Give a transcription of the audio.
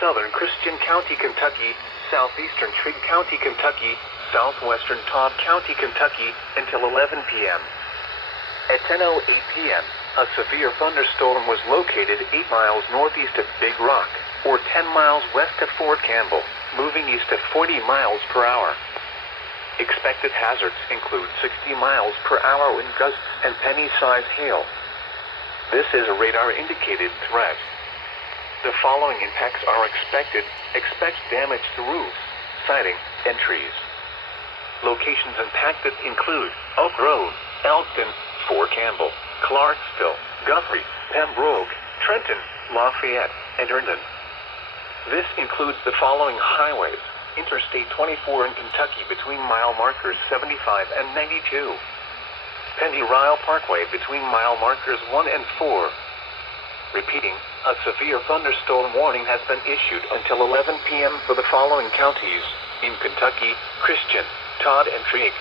southern Christian County, Kentucky, southeastern Trigg County, Kentucky, southwestern Todd County, Kentucky, until 11 p.m. At 10:08 p.m., a severe thunderstorm was located 8 miles northeast of Big Rock, or 10 miles west of Fort Campbell, moving east at 40 miles per hour. Expected hazards include 60 miles per hour wind gusts and penny-sized hail. This is a radar-indicated threat. The following impacts are expected. Expect damage to roofs, siding, and trees. Locations impacted include Oak Grove, Elkton, Fort Campbell, Clarksville, Guthrie, Pembroke, Trenton, Lafayette, and Herndon. This includes the following highways: Interstate 24 in Kentucky between mile markers 75 and 92. Penny Ryle Parkway between mile markers 1 and 4. Repeating, a severe thunderstorm warning has been issued until 11 p.m. for the following counties in Kentucky: Christian, Todd, and Trigg.